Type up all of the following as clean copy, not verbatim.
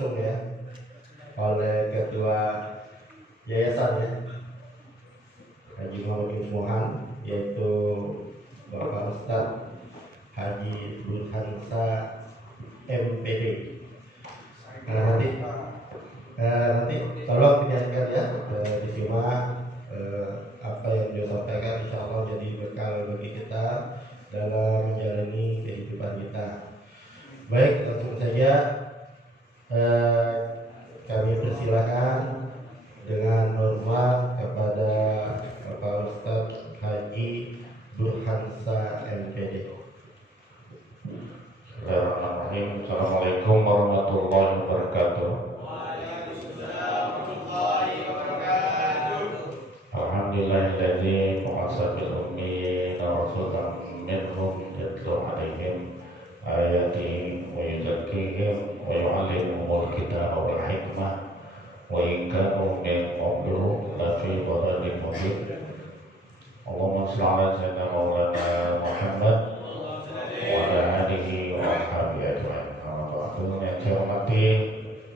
langsung ya oleh Ketua Yayasan ya, Haji Muhammad Muhan, yaitu Bapak Ustadz Haji Burhansa MPD. Nanti tolong dengarkan ya, disimak apa yang beliau sampaikan, insya Allah jadi bekal bagi kita dalam menjalani kehidupan kita. Baik, langsung saja kami persilakan dengan hormat kepada Bapak Ustadz Haji Burhansa MPD. Bismillahirrahmanirrahim. Assalamualaikum warahmatullahi wabarakatuh. Alhamdulillahilladzi ba'atsa fil ummiyina rasulan minhum yatlu 'alaihim ayatihi wa yuzakkihim wa yu'allimuhumul kitaba wal hikmah wa in kanu min qablu lafi dhalalin mubin. Allahumma shalli 'ala sayyidina maulana Muhammad wa ala alihi wa ashabihi ajma'in. Yang saya hormati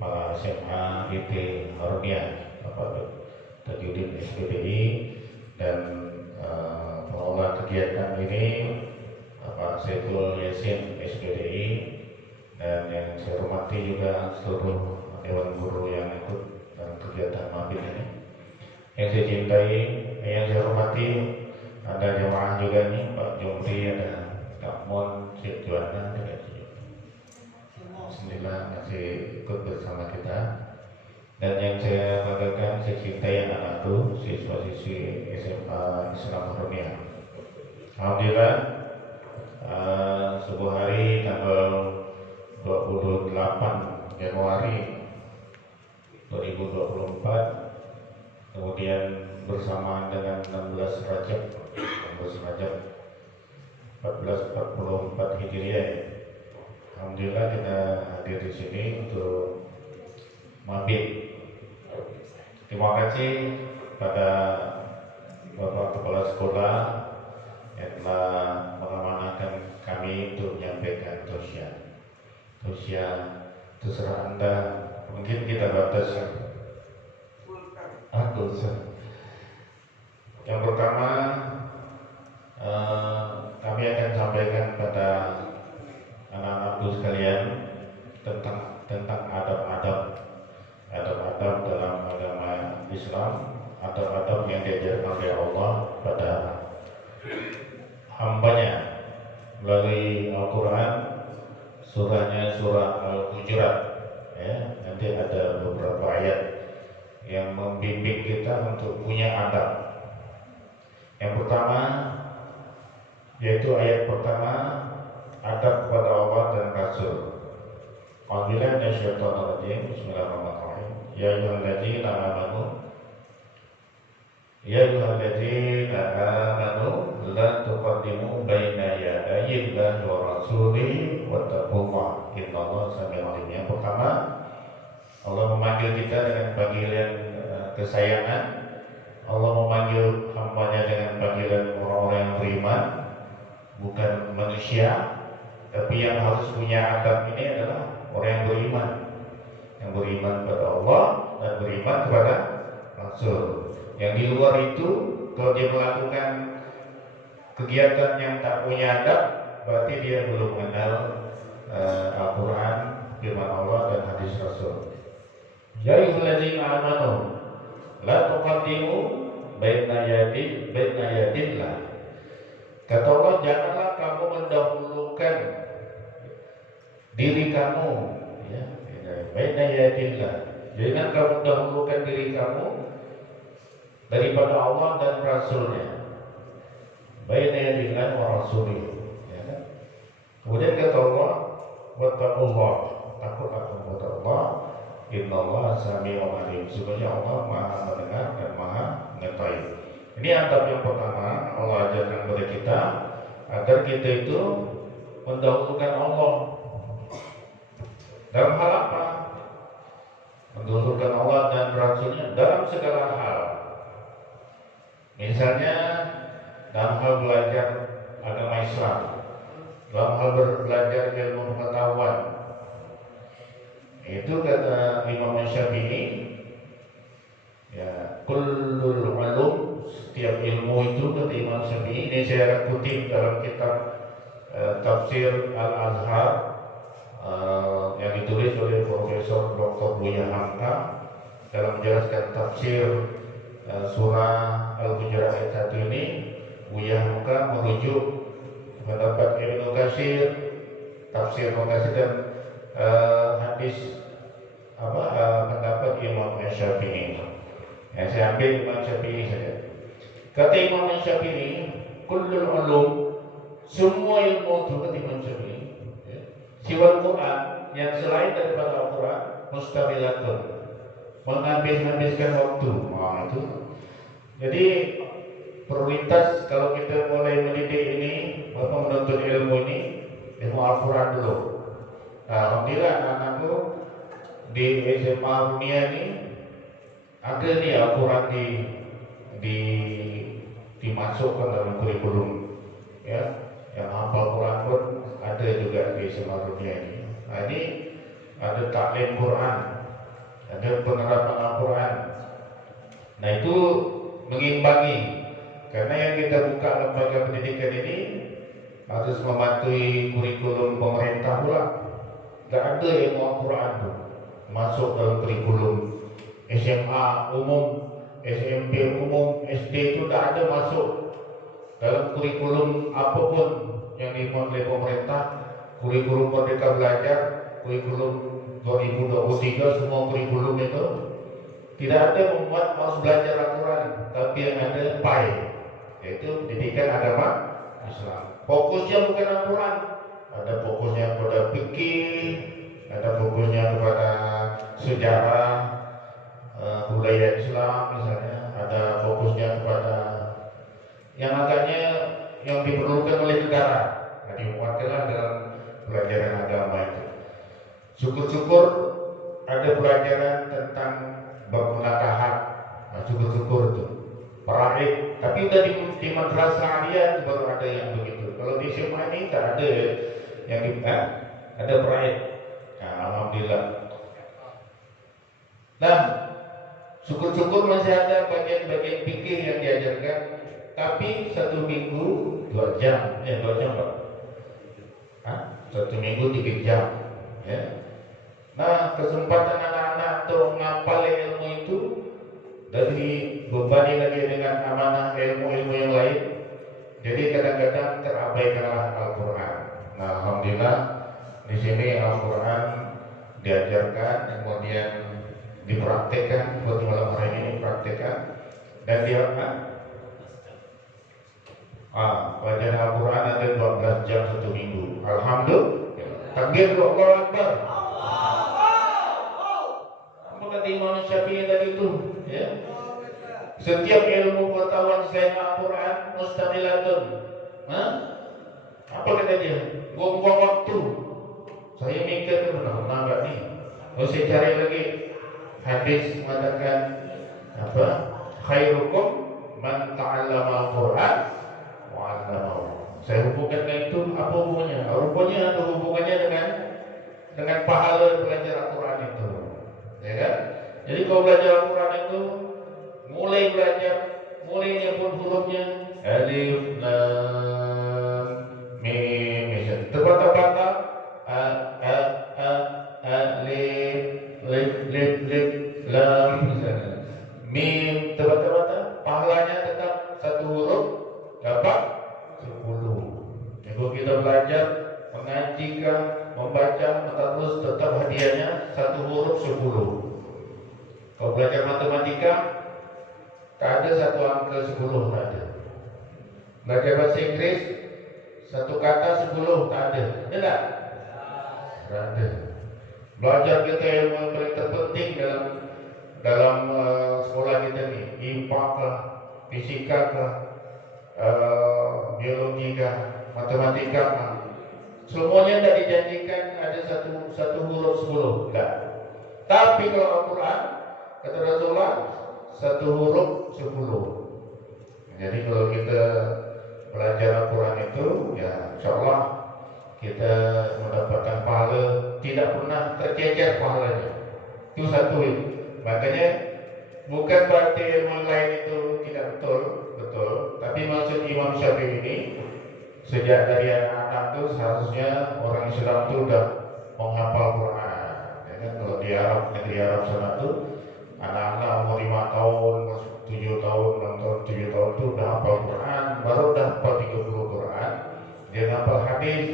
para SMA IT Haruniah, Bapak Tajuddin SPDI dan pengelola kegiatan ini Bapak Saiful Yasin SPDI, dan yang saya hormati juga seluruh dewan guru yang ikut dalam kegiatan mabit ini. Yang saya cintai, yang saya hormati, ada jemaah juga nih, Pak Jumri, ada Kak Mon, Cik Juana, juga Alhamdulillah masih ikut bersama kita. Dan yang saya banggakan, saya cintai anak-anakku, siswa-siswi SMA Islam Haruniah. Alhamdulillah, sebuah hari tanggal 28 Januari 2024, kemudian bersamaan dengan 16 Rajab 1444 Hijriah. Alhamdulillah kita hadir di sini untuk mabit. Terima kasih pada Bapak Kepala Sekolah yang telah mengamanahkan kami untuk menyampaikan tausiah. Tausiah terserah Anda, mungkin kita batasi. Yang pertama, kami akan sampaikan pada anak-anakku sekalian tentang adab-adab dalam agama Islam, adab-adab yang diajarkan oleh Allah pada hambanya melalui Al-Quran, surahnya surah Al-Hujurat ya. Nanti ada beberapa ayat yang membimbing kita untuk punya adab. Yang pertama, yaitu ayat pertama, adab kepada Allah dan Rasul. A'udzubillahi minasyaitonir rajim. Bismillahirrahmanirrahim. Ya ayyuhalladzina amanu la tuqaddimu baina yadayillahi wa rasulihi wattaqullaha innallaha samii'un 'aliim. Yang pertama, Allah memanggil kita dengan panggilan kesayangan. Allah memanggil hambanya dengan panggilan orang-orang yang beriman, bukan manusia. Tapi yang harus punya adab ini adalah orang yang beriman, pada Allah dan beriman kepada Rasul. Yang di luar itu, kalau dia melakukan kegiatan yang tak punya adab, berarti dia belum mengenal Al-Quran, firman Allah dan hadis Rasul. Ya ayyuhalladzina amanu la tuqaddimu baina yadillah. Kata Allah, janganlah kamu mendahulukan diri kamu ya, baina yadillah. Jangan kamu mendahulukan diri kamu daripada Allah dan Rasulnya. Baina yadillah wa rasulih ya kan? Kemudian kata Allah, wattaqullah, takutlah kepada Allah, innallaha samii'un 'aliim. Sesungguhnya Allah Maha mendengar dan Maha mengetahui. Ini adab yang pertama Allah ajarkan kepada kita, agar kita itu mendahulukan Allah. Dalam hal apa? Mendahulukan Allah dan Rasulnya dalam segala hal. Misalnya dalam hal belajar agama Islam, dalam hal belajar ilmu pengetahuan, Itu kata Imam Syafi'i, ya, kullul ulum, setiap ilmu itu kata Imam Syafi'i. Ini saya kutip dalam kitab Tafsir Al-Azhar yang ditulis oleh Profesor Dr. Buya Hamka dalam menjelaskan tafsir surah Al-Hujurat ayat 1 ini. Buya Hamka merujuk pendapat Ibnu Katsir, tafsir Ibnu Katsir dan hadis pendapat Imam Syafi'i. Ya, saya ambil Imam Syafi'i saja. Kata Imam Syafi'i, kullul ulum, semua ilmu itu kata Imam Syafi'i, ya, siwal Quran, yang selain daripada Al-Quran, mustaqilatun, menghabiskan waktu. Nah, itu. Jadi prioritas kalau kita mulai mendidik ini, menuntut ilmu ini, ilmu Al-Quran dulu. Nah, alhamdulillah anak-anakku di SMA dunia ini ada nih Al-Quran dimasukkan dalam kurikulum, ya. Yang hafal Quran pun ada juga di SMA dunia ini. Nah, ini ada taklim Quran, ada penerapan Al-Quran. Nah, itu mengimbangi, karena yang kita buka lembaga pendidikan ini harus mematuhi kurikulum pemerintah pula. Gak ada ilmu Al-Quran itu masuk dalam kurikulum SMA umum, SMP umum, SD itu tak ada masuk dalam kurikulum apapun yang dimuat oleh pemerintah. Kurikulum Merdeka Belajar, kurikulum 2023, semua kurikulum itu tidak ada membuat harus belajar Al-Quran, tapi yang ada PAI, yaitu pendidikan agama Islam. Fokusnya bukan Al-Quran, ada fokusnya kepada fikih, ada fokusnya kepada sejarah, budaya Islam misalnya, ada fokusnya kepada yang agaknya yang diperlukan oleh negara. Nah, dimuatkanlah dalam pelajaran agama itu. Syukur-syukur ada pelajaran tentang bermunakahat. Nah, syukur-syukur itu paraid, tapi udah di madrasah aliyah baru ada yang begitu. Kalau di SMA ini tak ada yang ada paraid. Nah, alhamdulillah. Nah, syukur-syukur masih ada bagian-bagian fikih yang diajarkan, tapi 1 minggu 2 jam, 2 jam Pak. 1 minggu 3 jam, ya. Nah, kesempatan anak-anak untuk menghafal ilmu itu dari bebani lagi dengan amanah ilmu-ilmu yang lain, jadi kadang-kadang terabaikanlah Al-Quran. Nah, alhamdulillah di sini Al-Quran diajarkan, kemudian dipraktekkan. Buat malam hari ini dipraktekkan dan pelajaran Al-Quran ada 12 jam 1 minggu. Alhamdulillah. Takbir, Allahu Akbar. Apa kata Imam Syafi'i tadi itu? Ya. Setiap ilmu pengetahuan selain Al-Quran mustaqilatun. Apa kata dia? Buang-buang waktu. Saya mikir benar-benar enggak nih. Saya cari lagi. Hadis mengatakan apa? Khairukum man ta'allama Al-Quran wa 'allamahu. Saya hubungkan itu apa hubungannya? Rupanya ada hubungannya dengan pahala belajar Al-Quran itu. Ya kan? Jadi kalau belajar Al-Quran itu mulai belajar, mulai nyebut hurufnya alif lam mim, terbata-bata alif lam mim, terbata-bata, pahalanya tetap 1 huruf dapat 10. Kalau kita belajar mengaji kah, membaca, terus tetap hadiahnya 1 huruf 10. Kalau belajar matematika tak ada 1 angka 10, tak ada. Belajar bahasa Inggris 1 kata 10, tak ada. Tidak? Tak ada. Belajar kita ilmu yang paling terpenting dalam sekolah kita ni, IPA kah, fisika kah, biologi kah, matematika kah, semuanya tak dijanjikan ada satu huruf 10. Tak. Tapi kalau Al-Quran, kata Rasulullah, 1 huruf 10. Jadi kalau kita belajar Al-Quran itu, ya insya Allah kita mendapatkan pahala, tidak pernah tercecer pahalanya. Itu satu. Makanya bukan berarti ilmu lain itu tidak betul, betul. Tapi maksud Imam Syafi'i ini, sejak dari anak-anak itu seharusnya orang Islam itu sudah menghafal Quran. Ya kan? Kalau di Arab, negeri Arab sana itu anak-anak umur 5 tahun, 7 tahun, 6 tahun, 7 tahun itu sudah hafal Quran, baru sudah hafal 30 Quran, dia hafal hadis,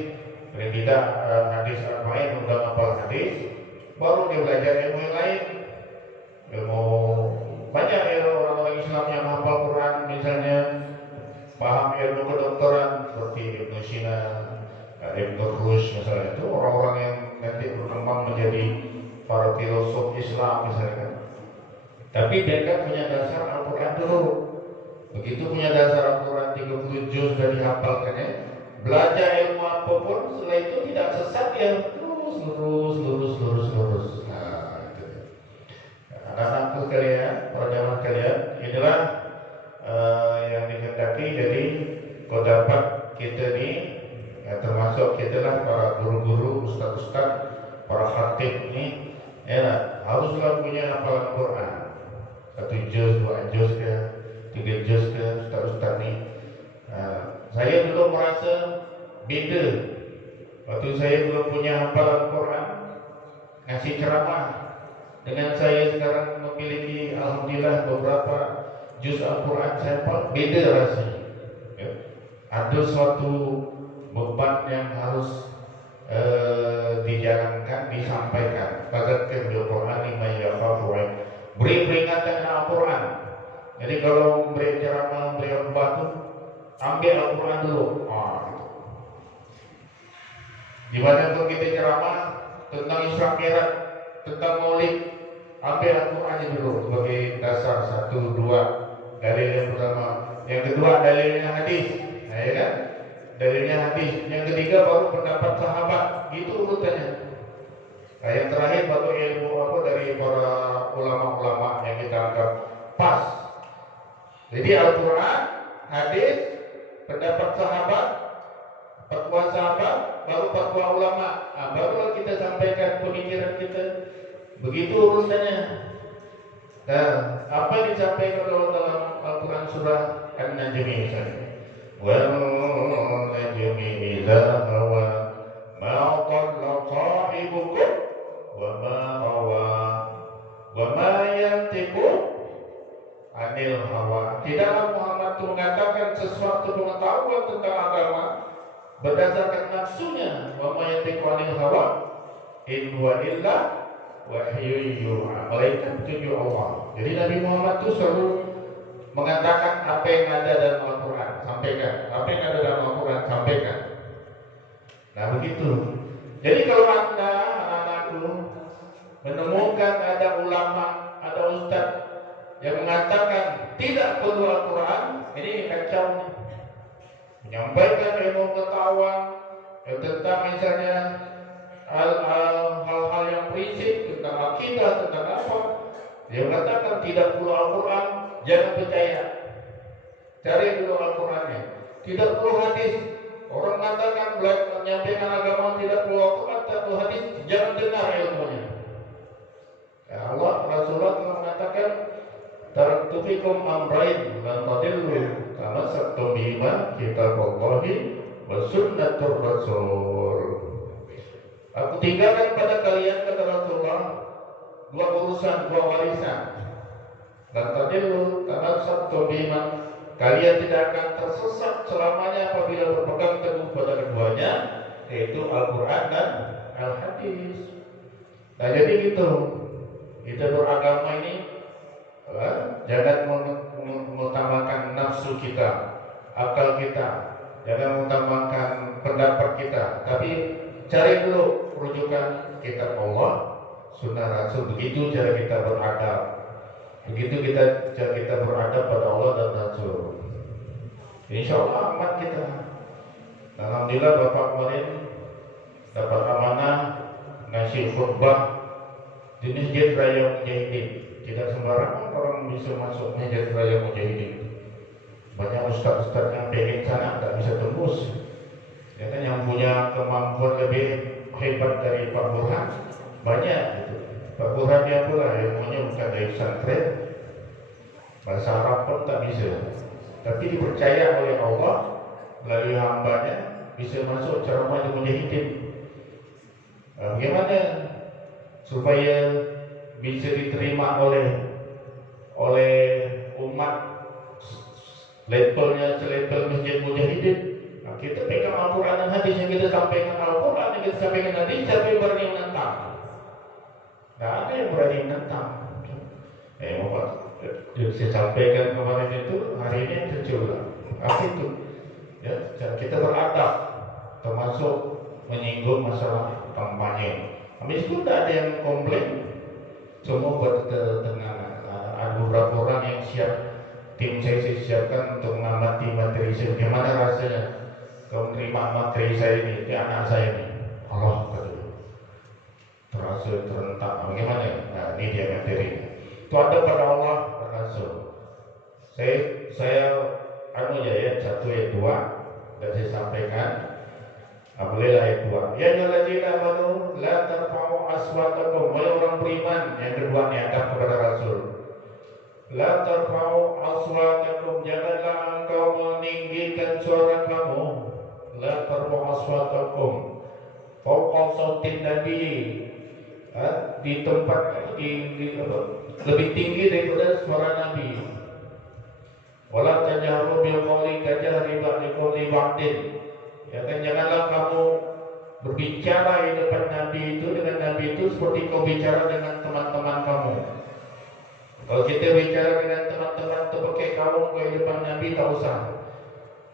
dan tidak hadis arba'in sudah hafal hadis, baru dia belajar ilmu yang lain. Ilmu banyak ya orang-orang Islam yang hafal Quran, misalnya paham ilmu kedokteran seperti Ibnu Sina, Ibnu Rushd misalnya, itu orang-orang yang nanti berkembang menjadi para filosof Islam misalnya. Tapi mereka punya dasar Al-Quran dulu. Begitu punya dasar Al-Quran 30 juz sudah dihafalkannya, belajar ilmu apapun setelah itu tidak sesat ya, terus lurus. Nah, itu. Anak-anakku sekalian, para jamaah sekalian, inilah yang dikehendaki. Jadi kau dapat kita ni, termasuk kita lah para guru-guru, ustaz-ustaz, para khatib ni, ya haruslah punya hafalan Quran. 1 juz, 2 juz ke, 3 juz ke, ustaz-ustaz ni. Saya dulu merasa beda waktu saya belum punya hafalan Quran, ngasih ceramah, dengan saya sekarang memiliki alhamdulillah beberapa juz Al-Quran saya hafal, beda rasanya. Ya. Ada suatu beban yang harus dijalankan, disampaikan. Fadzakir bil Qur'ani may yakhafu wa'id. Beri peringatan dengan Al-Quran. Jadi kalau memberi ceramah, memberi khutbah itu, ambil Al-Quran dulu. Dimana pun kita ceramah tentang Isra Mi'raj, tentang Maulid, ambil Al-Quran dulu sebagai dasar. 1, 2 dalil yang pertama. Yang kedua dalilnya hadis. Nah, ya kan? Dalilnya hadis. Yang ketiga baru pendapat sahabat. Itu urutannya. Nah, yang terakhir baru ilmu apa dari para ulama-ulama yang kita anggap pas. Jadi Al-Quran, hadis, pendapat sahabat, fatwa sahabat, baru fatwa ulama. Baru kita sampaikan pemikiran kita. Begitu urusannya. Nah, apa yang disampaikan dalam Al-Quran surah An-Najmi misalnya. Wal najmi idza hawa ma dhalla sahibukum wa ma hawa wa ma yantiqu anil hawa. Tidaklah Muhammad itu mengatakan sesuatu pengetahuan tentang agama berdasarkan nafsunya. Wa ma yantiqu anil hawa in huwa illa wahyu yuha. Malaikat petunjuk Allah. Jadi Nabi Muhammad itu selalu mengatakan apa yang ada dalam Al-Quran, sampaikan. Apa yang ada dalam Al-Quran, sampaikan. Nah begitu. Jadi kalau Anda, anak-anakku, menemukan ada ulama, ada ustaz yang mengatakan tidak perlu Al-Quran, ini kacau. Menyampaikan ilmu pengetahuan tentang misalnya hal-hal yang prinsip tentang akidah, tentang apa, dia mengatakan tidak perlu Al-Quran, jangan percaya. Cari dulu Al-Qurannya. Tidak perlu hadis. Orang mengatakan menyampaikan agama tidak perlu Al-Quran, tidak perlu hadis, jangan dengar ilmunya. Ya Allah, Rasulullah telah mengatakan, taraktu fikum amrayn lan tadillu tamassaktum bihima kitaballahi wa sunnatur rasul. Aku tinggalkan pada kalian, kata Rasulullah, 2 urusan, 2 warisan. Dan tadillu tamassaktum bihima, kalian tidak akan tersesat selamanya apabila berpegang teguh pada keduanya, yaitu Al-Quran dan Al-Hadis. Nah jadi gitu, kita beragama ini jangan mengutamakan nafsu kita, akal kita, jangan mengutamakan pendapat kita, tapi cari dulu rujukan kitab Allah, sunnah Rasul. Begitu cara kita beradab. Begitu cara kita beradab pada Allah dan Rasul. Insya Allah aman kita. Alhamdulillah Bapak kemarin dapat amanah ngasih khutbah di Masjid Raya Mujahidin. Tidak sembarangan orang bisa masuk Masjid Raya Mujahidin. Banyak ustaz-ustaz yang pengen sana tidak bisa tembus. Ya kan yang punya kemampuan lebih hebat dari Pak Burhan banyak gitu. Pak Burhan dia pula ilmunya bukan dari pesantren, bahasa Arab pun tak bisa, tapi dipercaya oleh Allah melalui hambanya bisa masuk ceramah di mujahidin. Bagaimana supaya bisa diterima oleh umat levelnya selevel masjid mujahidin? Nah, kita pegang Al-Quran dan hadis yang kita sampaikan, Al-Quran yang kita sampaikan hadis, siapa yang berani menentang? Tidak ada yang berani menentang. Bapak, yang saya sampaikan kemarin itu hari ini terculah. Apa itu? Ya, kita beradab, termasuk menyinggung masalah kampanye. Meskipun tidak ada yang komplain, semua buat ketenangan. Ada beberapa orang yang siap, tim saya siapkan untuk mengamati materi saya. Bagaimana rasanya kau menerima materi saya ini, di anak saya ini? Allah kata, terasa terentak. Bagaimana? Nah, ini dia materi. Itu ada pada Allah, pada Rasul. Saya ayat 1 ayat 2 dan saya sampaikan. Bolehlah ayat 2. Ya alladzina amanu la tarfa'u aswatakum, wahai orang beriman. Yang kedua niatkan kepada Rasul. La tarfa'u aswatakum, janganlah engkau meninggikan suara kamu. La tarfa'u aswatakum fawqa sautin nabi, di tempat lebih tinggi daripada suara Nabi. Wala tajharu bil qawli kajahri ba'dikum li ba'din. Ya kan, janganlah kamu berbicara di depan Nabi itu dengan Nabi itu seperti kau bicara dengan teman-teman kamu. Kalau kita bicara dengan teman-teman itu pakai kaum ke depan Nabi, tak usah.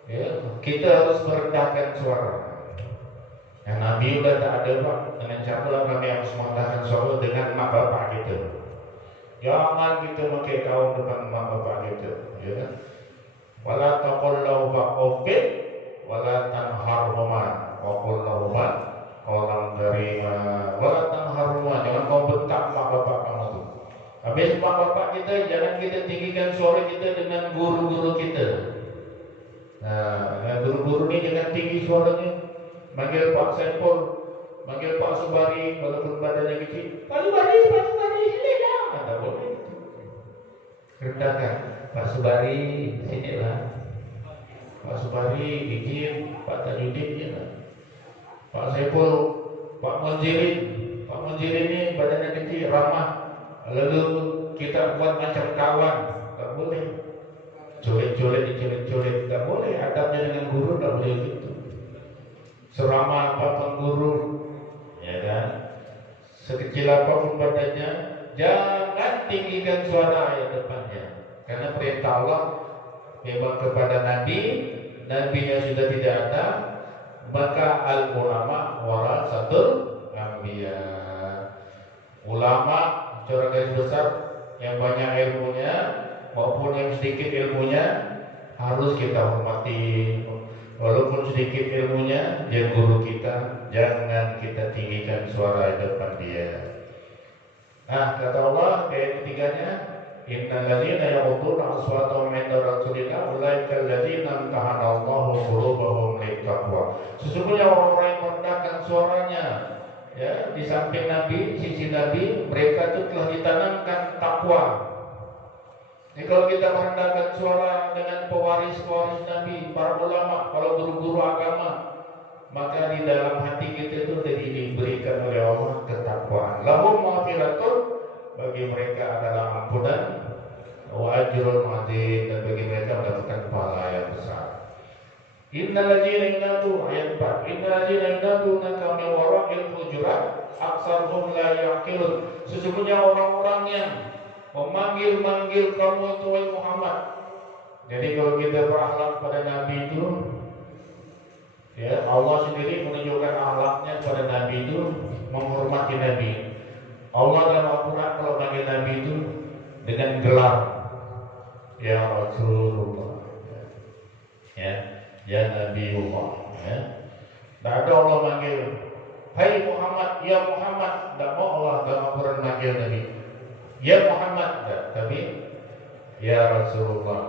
Ya, kita harus merendahkan suara. Yang Nabi sudah tak ada, Pak. Dengan cara kami harus merendahkan suara dengan mak bapak kita. Jangan kita pakai kaum depan mak bapak kita. Ya kan? Wala taqul lahu ba'ufin wala tanharhuma wa qul lahuma qawlan karima. Wala tanharhuma, jangan kau bentak mak bapak kamu tu. Habis mak bapak kita, jangan kita tinggikan suara kita dengan guru-guru kita. Nah, guru-guru ni jangan tinggi suaranya. Manggil Pak Saiful, manggil Pak Subari, walaupun badannya kecil. Pak Subari, sinilah. Tak boleh. Rendahkan. Pak Subari, sinilah. Pak Subari, izin. Pak Tajudin, ya. Pak Saiful, Pak Munzirin ni badannya kecil, ramah. Lalu kita buat macam kawan, tak boleh. Colet-colet, tak boleh. Adabnya dengan guru tak boleh gitu. Seramah apapun guru, ya kan, sekecil apapun badannya, jangan tinggikan suara ayat depannya. Karena perintah Allah memang kepada Nabi-nya sudah tidak ada, maka al-ulama warasatul anbiya. Ulama secara garis besar yang banyak ilmunya maupun yang sedikit ilmunya harus kita hormati. Walaupun sedikit ilmunya, dia guru kita, jangan kita tinggikan suara di depan dia. Nah, kata Allah ayat ketiganya, innal ladzina yaghudduna aswatahum 'inda rasulillah ulaika alladzina imtahana Allahu qulubahum littaqwa. Sesungguhnya orang-orang yang merendahkan suaranya, ya, di samping Nabi, sisi Nabi, mereka itu telah ditanamkan takwa. Jadi kalau kita merendahkan suara dengan pewaris-pewaris Nabi, para ulama, kalau guru-guru agama, maka di dalam hati kita itu diberikan oleh Allah ketakwaan. Lahum maghfiratun, bagi mereka adalah ampunan, wa ajrun 'adzim, dan bagi mereka mendapatkan pahala yang besar. Innal ladzina yunadu, ayat 4. Innal ladzina yunadunaka min wara'il hujurat aktsaruhum la ya'qilun. Sesungguhnya orang-orang yang memanggil kamu itu wahai Muhammad. Jadi kalau kita berakhlak pada Nabi itu, ya, Allah sendiri menunjukkan akhlaknya pada Nabi itu menghormati Nabi. Allah dalam Al-Quran kalau panggil Nabi itu dengan gelar, ya Rasulullah, ya Nabiullah, ya. Tak ada Allah manggil, hai Muhammad, ya Muhammad. Tak mau Allah dalam Al-Quran manggil Nabi, ya Muhammad, tapi ya Rasulullah,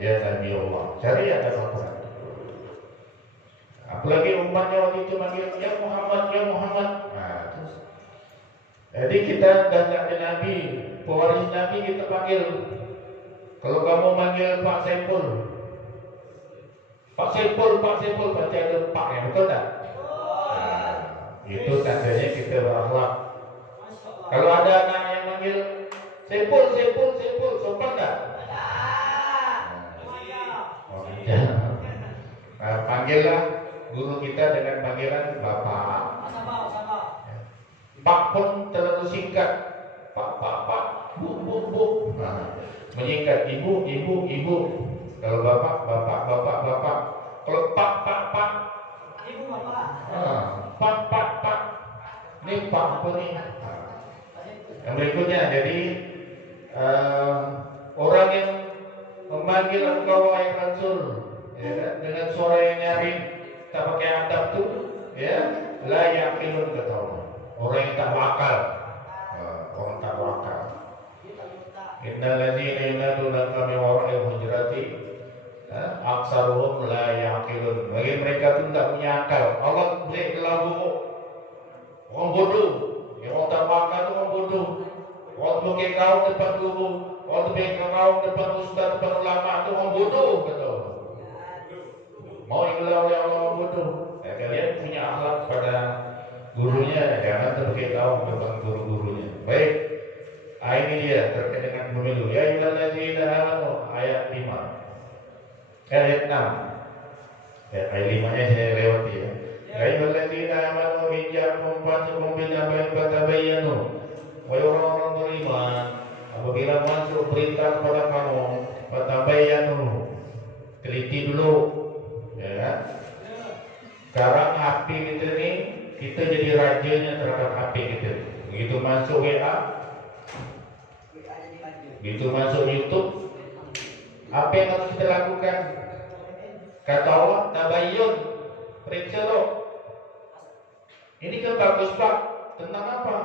ya Nabiullah. Cari ada Al-Quran. Apalagi umatnya waktu itu manggil ya Muhammad, ya Muhammad. Nah, terus. Jadi kita dah tak ada Nabi, pewaris Nabi kita panggil. Kalau kamu manggil Pak Saiful, Pak Saiful, Pak Saiful, pasti ada Pak yang betul tak? Nah, itu tandanya kita berakhlak. Kalau ada anak yang manggil Saiful, Saiful, Saiful, sopan tak? Oh, tidak. Nah, panggillah guru kita dengan panggilan Bapak. Pak pun terlalu singkat. Pak, bu. Nah, menyingkat ibu. Kalau bapak. Kalau pak. Ibu bapak. Pak. Ini pak apa nih? Yang berikutnya, jadi orang yang memanggil engkau wahai Rasul, ya kan? Dengan suara yang nyaring, tak pakai adab tuh, ya, la yaqilun ketahuan. Orang yang tak wakal, orang tak wakal. Innal ladzina yunadunaka min wara'il hujurati aksaruhum la yaqilun. Bagi mereka itu tidak punya akal. Allah beri lagu orang bodoh. Yang orang tak wakal itu orang bodoh. Orang pakai kaum depan guru, orang pakai kaum depan ustaz, depan ulama itu orang bodoh, kata Allah. Mau digelar oleh Allah orang bodoh. Kalian punya akhlak pada gurunya, jangan terpakai kaum depan guru-gurunya. Baik. Ini dia terkait dengan pemilu. Ya ayyuhalladzina amanu, ayat 5. Ayat 6. Ayat 5-nya saya lewati ya. Ya ayyuhalladzina amanu in ja'akum fasiqun binaba'in fatabayyanu. Wahai orang-orang beriman, apabila masuk berita kepada kamu, fatabayyanu, teliti dulu, ya kan? Sekarang HP kita ni, kita jadi rajanya terhadap HP kita. Begitu masuk WA, begitu masuk YouTube, apa yang harus kita lakukan? Kata Allah, tabayyun, periksa lo. Ini kan bagus Pak, tentang apa?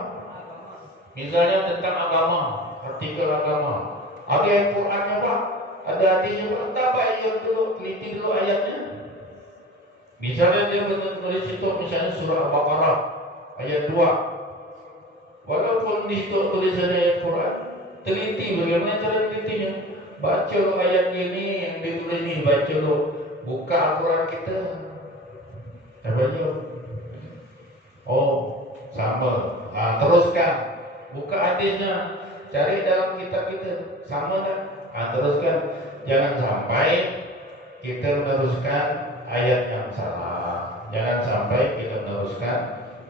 Misalnya tentang agama, artikel agama. Ada ayat Qurannya Pak, ada hadisnya Pak, tabayyun dulu, teliti dulu ayatnya. Misalnya dia menulis itu, misalnya surah Al-Baqarah ayat 2. Walaupun di situ tulisannya ayat Quran, teliti bagaimana cara telitinya. Baca lo ayat ini yang ditulis ini, baca lo, buka Al-Quran kita. Tabayyun. Oh, sama. Teruskan, buka hadisnya, cari dalam kitab kita, sama kan? Teruskan. Jangan sampai kita meneruskan ayat yang salah. Jangan sampai kita meneruskan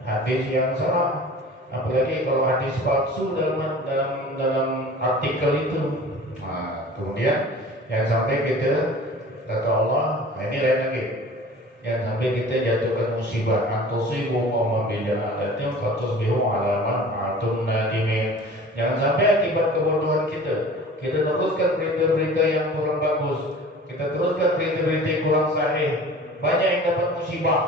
hadis yang salah. Apalagi kalau hadis palsu dalam artikel itu. Kemudian jangan sampai kita, kata Allah, ini lain lagi. Jangan sampai kita jatuhkan musibah. Antusibu qauman bijahalatin fatusbihu ala ma fa'altum nadimin. Jangan sampai akibat kebodohan kita teruskan berita-berita yang kurang bagus. Kita teruskan berita-berita yang kurang sahih. Banyak yang dapat musibah.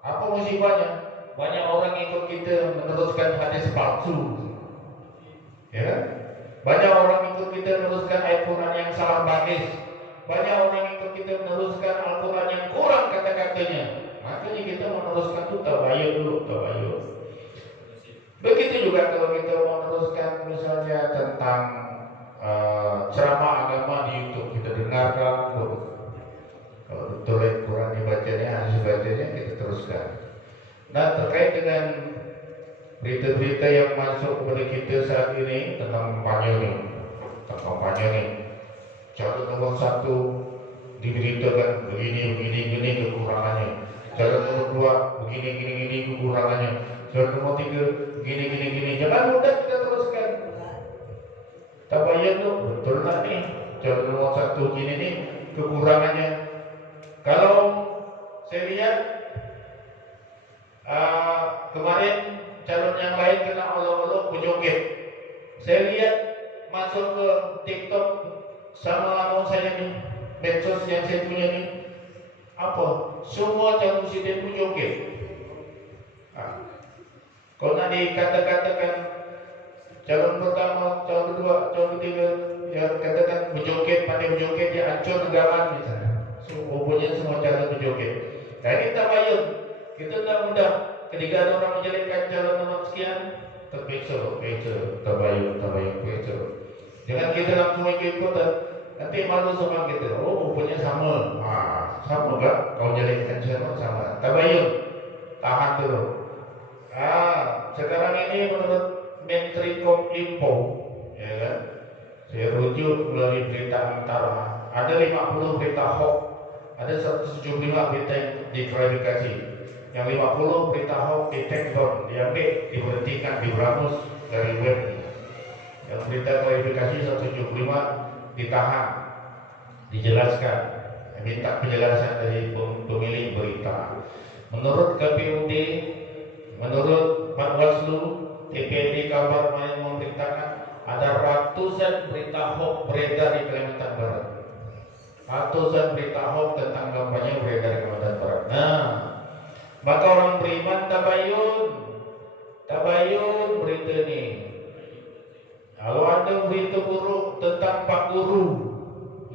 Apa musibahnya? Banyak orang ikut kita meneruskan hadis palsu. Ya? Banyak orang ikut kita meneruskan ayat Quran yang salah baris. Banyak orang ikut kita meneruskan Al-Quran yang kurang kata-katanya. Makanya kita meneruskan itu tabayyun dulu, tabayyun. Begitu juga kalau kita mau meneruskan misalnya tentang ceramah agama di YouTube, kita dengarkan. Kalau betul Quran dibacanya, hadis dibacanya, kita teruskan. Nah, terkait dengan berita-berita yang masuk kepada kita saat ini tentang kampanye ini, cara nomor 1 diberitakan begini kekurangannya. Cara nomor 2 begini kekurangannya. Cara nomor 3 begini. Jangan mudah kita teruskan. Tabayyun tuh betul tak nih? Cara nomor 1 gini nih kekurangannya. Kalau saya lihat kemarin calon yang lain kena Allah berjoget. Saya lihat masuk ke TikTok sama saya nih, medsos yang saya punya nih, apa? Semua calon presiden berjoget. Kalau nanti katakan calon pertama, calon kedua, calon ketiga, ya katakan berjoget, pandai berjoget, dia hancur negara misalnya. Pokoknya semua calon berjoget. Nah ini tabayun. Kita tidak mudah. Ketika ada orang menjalankan calon nomor sekian, terpeso, tabayun, peso. Jangan kita langsung ikut-ikutan. Nanti malu sama kita. Oh, rupanya sama. Sama enggak? Kau jalankan sama. Tabayun. Tahan dulu. Sekarang ini menurut Menteri Kominfo, ya kan? Saya rujuk melalui berita antara. Ada 50 berita hoax, ada 175 berita yang diklarifikasi. Yang 50 berita hoax di take down, diambil, diberhentikan, diberangus dari web. Yang berita klarifikasi 175 ditahan, dijelaskan, minta penjelasan dari pemilik berita. Menurut KPUD, menurut Panwaslu, TPD kabar memberitakan ada ratusan berita hoax beredar di Kalimantan Barat. Ratusan berita hoax tentang kampanye beredar di Kalimantan Barat. Nah, maka orang beriman tabayun berita ini. Kalau ada berita buruk tentang Pak Guru,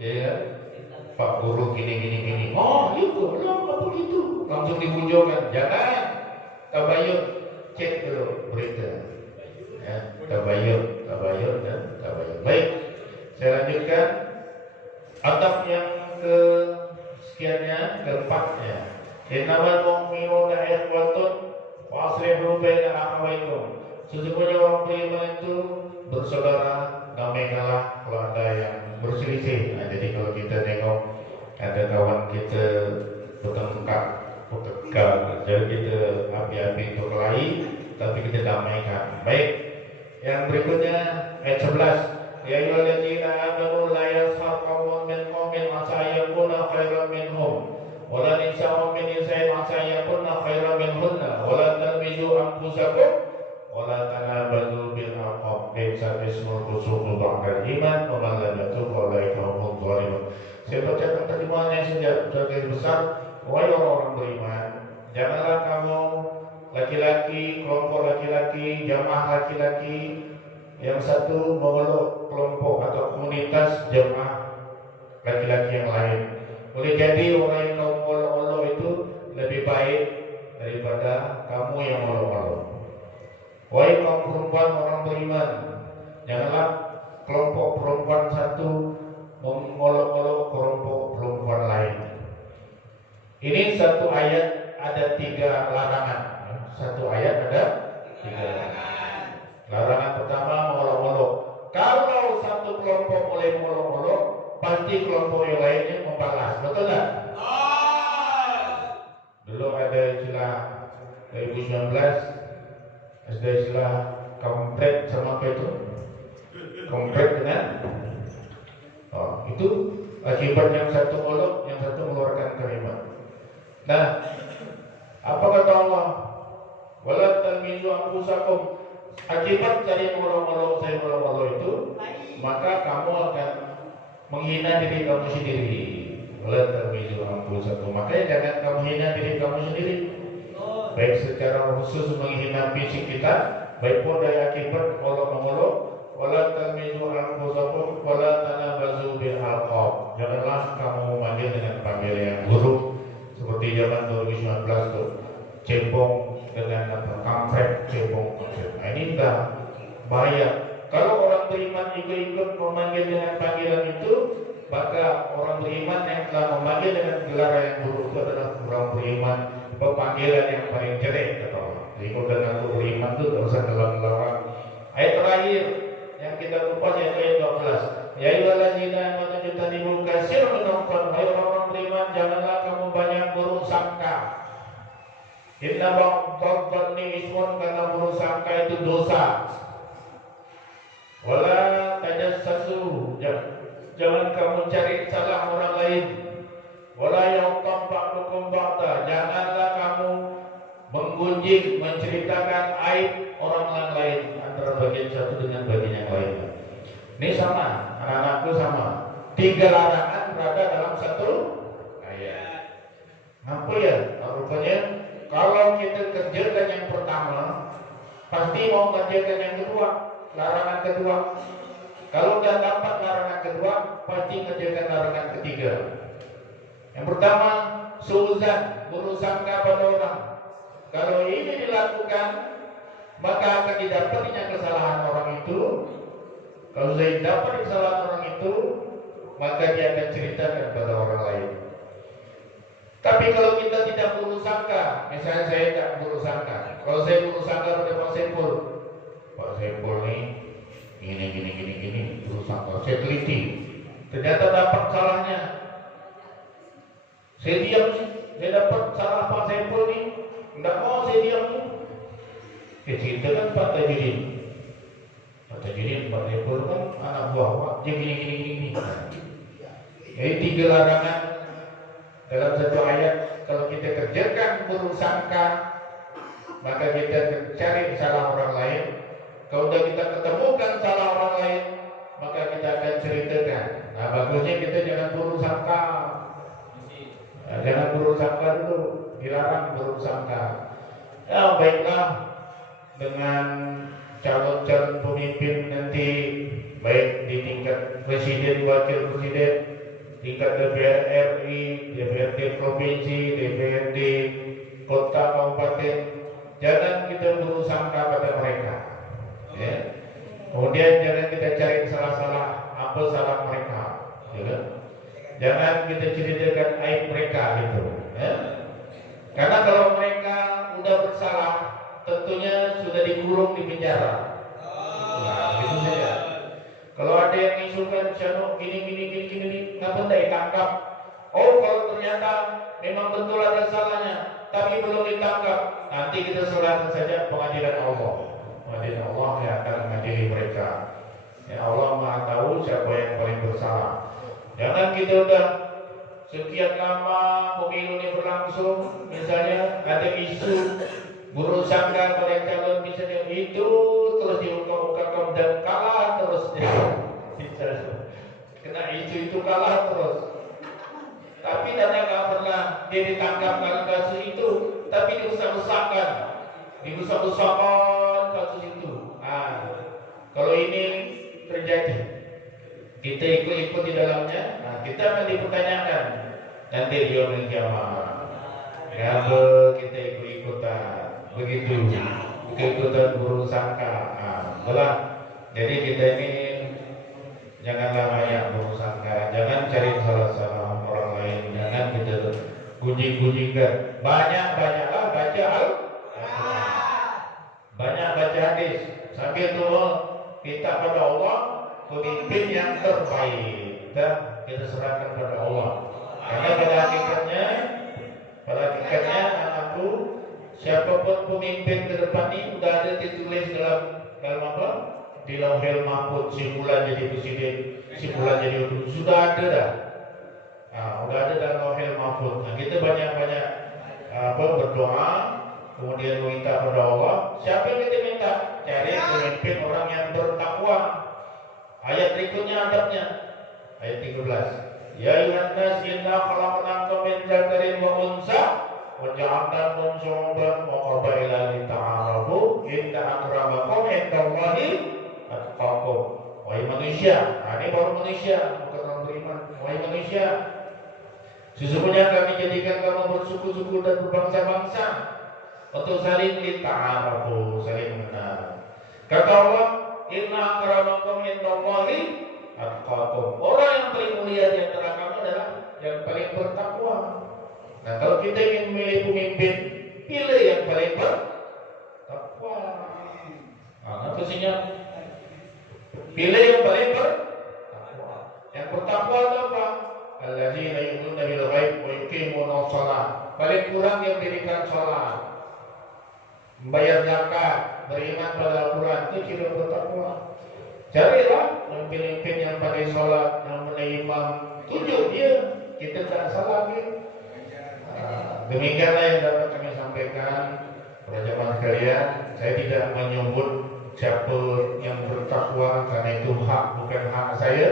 ya, Pak Guru gini. Oh, itu belum apa begitu. Langsung dibujukkan. Jangan. Tabayun, cek dulu berita. Ya, tabayun. Baik, saya lanjutkan. Adab yang keempatnya. Innamal mu'minuna ikhwatun wa aslihu baina akhawaykum. Sesungguhnya orang beriman itu bersaudara, damaikanlah kalau ada yang berselisih. Nah, jadi kalau kita tengok ada kawan kita bertengkar, jadi kita api-api untuk kelahi, tapi kita damaikan. Baik, yang berikutnya ayat 11. Ya ayyuhalladzina amanu la yaskhar qawmun min qawmin asa yakuna khairan minhum wa la nisa'un min nisa'in asa yakunna khairan minhunna wa la talmizu anfusakum wa la tanabazu bil alqab bi'sa ismul fusuq ba'da iman wa man lam yatub fa ulaika humudz zalimun. Saya bacakan terjemahannya sebagai besar. Wahai orang-orang beriman, janganlah kamu laki-laki, kelompok laki-laki, jamaah laki-laki yang satu mengeluk kelompok atau komunitas jamaah laki-laki yang lain. Boleh jadi orang yang olok-olok itu lebih baik daripada kamu yang olok-olok. Wahai kaum perempuan orang beriman, janganlah kelompok perempuan satu mengolok-olok kelompok perempuan lain. Ini satu ayat ada 3 larangan. Satu ayat ada 3 larangan. Larangan pertama mengolok-olok. Kalau satu kelompok mulai mengolok-olok, pasti kelompok yang lainnya membalas. Betul tak? Dulu ada istilah 2019, ada istilah kompret sama apa itu? Kompret dengan itu akibat yang satu olok, yang satu mengeluarkan kalimat. Nah, apa kata Allah? Wala talmizu anfusakum. Akibat dari mengolok-olok itu, maka kamu akan menghina diri kamu sendiri. Wala talmizu anfusakum. Makanya jangan kamu hina diri kamu sendiri. Baik secara khusus menghina fisik kita, baik pun dari akibat olok-olok. Wala talmizu anfusakum wala tanabazu bil alqab. Janganlah kamu memanggil dengan panggilan yang buruk seperti zaman 2019 tuh, cebong dengan kampret, cebong. Nah, ini sudah bahaya. Kalau orang beriman ikut memanggil dengan panggilan itu, maka orang beriman yang telah memanggil dengan gelar yang buruk itu adalah orang beriman pemanggilan yang paling jelek, kata Allah. Jadi kalau dengan beriman itu tidak usah dalam-dalam. Ayat terakhir yang kita kupas ayat 12. Ya ayyuhalladzina amanu tajtanibu katsiran minadh dhanni. Hai orang beriman, janganlah kamu banyak buruk sangka. Inna ba'dadh dhanni ismun, karena buruk sangka itu dosa. Wala tajassasu, jangan kamu cari salah orang lain. Wala yaghtab ba'dukum ba'da, janganlah kamu menggunjing, menceritakan aib orang lain antara bagian satu dengan bagian yang lain. Ini sama, anak-anakku sama. 3 larangan berada dalam satu ayat. Apa ya? Rupanya kalau kita kerjakan yang pertama, pasti mau kerjakan yang kedua, larangan kedua. Kalau sudah dapat larangan kedua, pasti kerjakan larangan ketiga. Yang pertama, suzan, buruk sangka pada orang. Kalau ini dilakukan, maka akan didapatinya kesalahan orang itu. Kalau saya dapat kesalahan orang itu, maka dia akan ceritakan pada orang lain. Tapi kalau kita tidak buruk sangka, misalnya saya tidak buruk sangka, kalau saya buruk sangka pada Pak Saiful nih, gini, buruk sangka, saya teliti, ternyata dapat salahnya. Saya diam nih, saya dapat salah Pak Saiful nih, enggak mau saya diam nih. Cerita kan Pak Tajudin, Pak Saiful kan anak buah, dia gini. Jadi 3 larangan dalam satu ayat. Kalau kita kerjakan buruk sangka, maka kita cari salah orang lain. Kalau sudah kita ketemukan salah orang lain, maka kita akan ceritakan. Nah, bagusnya kita jangan buruk sangka. Nah, jangan buruk sangka dulu, dilarang buruk sangka. Ya baiklah, dengan calon-calon pemimpin nanti, baik di tingkat presiden, wakil presiden, tingkat DPR RI, DPRD provinsi, DPRD kota kabupaten, jangan kita buruk sangka pada mereka. Ya. Kemudian jangan kita cari salah-salah apa salah mereka. Ya. Jangan kita ceritakan aib mereka gitu. Ya. Karena kalau mereka sudah bersalah, tentunya sudah dikurung di penjara. Nah, itu saja. Kalau ada yang isukan Syano gini, ngapa tidak ditangkap? Oh, kalau ternyata memang betul ada salahnya, tapi belum ditangkap, nanti kita serahkan saja pengadilan Allah. Pengadilan Allah yang akan mengadili mereka. Ya, Allah Maha tahu siapa yang paling bersalah. Jangan kita udah sekian lama pemilu ini berlangsung, misalnya ada isu buruk sangka pada calon misalnya itu terus diungkap-ungkapkan dan kalah terus. Kena isu itu kalah terus. Tapi dana nggak pernah dia ditangkap karena kasus itu, tapi dirusak-rusakkan kasus itu. Nah, kalau ini terjadi, kita ikut-ikut di dalamnya, nah kita akan dipertanyakan nanti di yaumil kiamat. Kenapa kita ikut-ikutan begitu, ikut-ikutan buruk sangka? Nah, jadi kita ini janganlah banyak buruk sangka, jangan cari salah-salah orang lain, jangan kita gunjing-gunjingkan. Banyaklah baca banyak baca hadis sambil itu minta pada Allah pemimpin yang terbaik, dan kita serahkan pada Allah. Karena pada hakikatnya anakku, siapapun pemimpin ke depan ini sudah ada ditulis dalam apa? Di Lauhil Mahfuz, si bulan jadi presiden, si bulan jadi sudah ada dah. Sudah ada dalam Lauhil Mahfuz. Nah, kita banyak-banyak berdoa, kemudian meminta pada Allah. Siapa yang kita minta? Cari pemimpin orang yang bertakwa. Ayat berikutnya adabnya, ayat 13. Ya ayyuhan nas inna khalaqnakum min dzakarin wa unsa wa ja'alnakum syu'uban wa qabaila lita'arafu inna akramakum indallahi atqakum. Wahai manusia, ini baru manusia, bukan orang beriman. Wahai manusia, sesungguhnya kami jadikan kamu bersuku-suku dan berbangsa-bangsa untuk saling lita'arafu, saling mengenal. Kata Allah, inna akramakum indallahi atqakum. Orang yang paling mulia di antara kamu adalah yang paling bertakwa. Nah, kalau kita ingin memilih pemimpin, pilih yang paling bertakwa. Apa sihnya? Pilih yang paling bertakwa. Yang bertakwa itu apa? Alladzina yu'minuna bil ghaib wa yuqimuna shalah. Paling kurang yang mendirikan salat, membayar zakat, beriman pada Al-Quran, itu ciri bertakwa. Carilah pemimpin yang pandai sholat, yang pandai imam, tunjuk dia, kita tak salah lagi. Demikianlah yang dapat kami sampaikan pada jemaah sekalian. Saya tidak menyebut siapa yang bertakwa karena itu hak, bukan hak saya.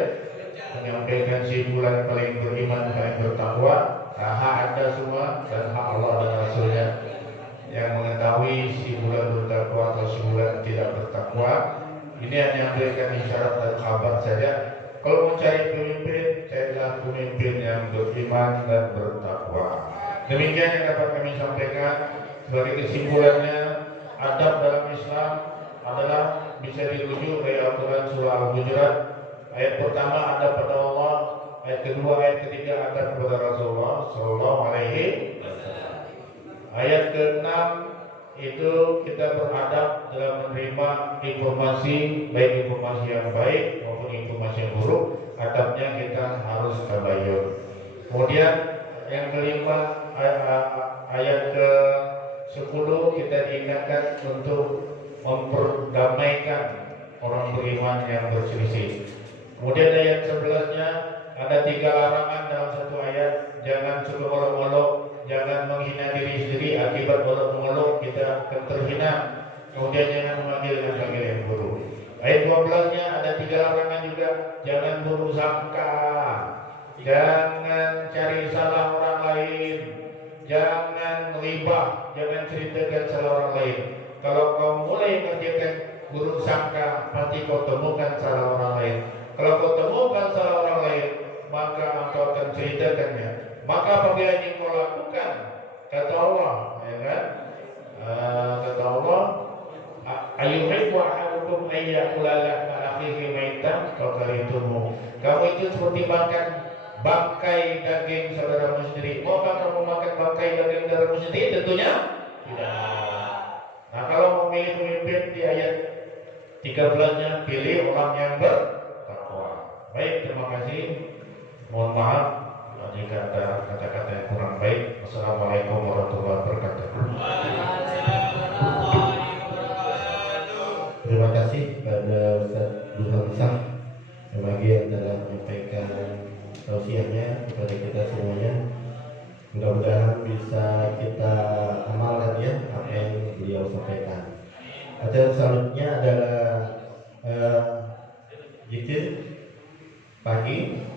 Menyampaikan si bulan paling beriman, paling bertakwa. Hak Anda semua dan hak Allah dan Rasulnya. Yang mengetahui si bulan bertakwa atau si bulan tidak bertakwa, ini hanya memberikan isyarat dan kabar saja. Kalau mau cari pemimpin, carilah pemimpin yang beriman dan bertakwa. Demikian yang dapat kami sampaikan. Sebagai kesimpulannya, adab dalam Islam adalah bisa dirujuk dari Al-Quran surah Al-Hujurat. Ayat pertama adab pada Allah, ayat kedua, ayat ketiga adab kepada Rasulullah Sallallahu Alaihi Wasallam. Ayat ke-6 itu kita beradab dalam menerima informasi, baik informasi yang baik maupun informasi yang buruk. Adabnya kita harus tabayun. Kemudian yang kelima, ayat ke-10 kita diingatkan untuk memperdamaikan orang beriman yang berselisih. Kemudian ayat 11-nya ada 3 larangan dalam satu ayat. Jangan suka olok-olok, jangan menghina diri sendiri, akibat olok-olok kita akan terhina. Kemudian jangan memanggil dengan panggilan yang buruk. Ayat 12-nya ada 3 larangan juga. Jangan buruk sangka, jangan cari salah orang lain, jangan ghibah, jangan ceritakan salah orang lain. Kalau kau mulai mengerjakan buruk sangka, pasti kau temukan salah orang lain. Kalau kau temukan salah orang lain, maka engkau akan ceritakannya. Maka apabila yang kau lakukan, kata Allah, ya kan? Kata Allah, ayyuhibbu ahadukum an ya'kula lahma akhihi maitan fakarihtumu. Kamu itu seperti makan bangkai daging saudaramu sendiri. Maukah kamu makan bangkai daging saudaramu sendiri? Tentunya tidak. Nah, kalau memilih pemimpin di ayat 13-nya, pilih orang yang bertakwa. Baik, terima kasih. Mohon maaf jika ada kata-kata yang kurang baik. Wassalamualaikum warahmatullahi wabarakatuh. Terima kasih kepada Ustaz Burhan Shah yang bagian telah menyampaikan tausiahnya kepada kita semuanya. Mudah-mudahan bisa kita amalkan ya apa yang beliau sampaikan. Acara selanjutnya adalah zikir pagi.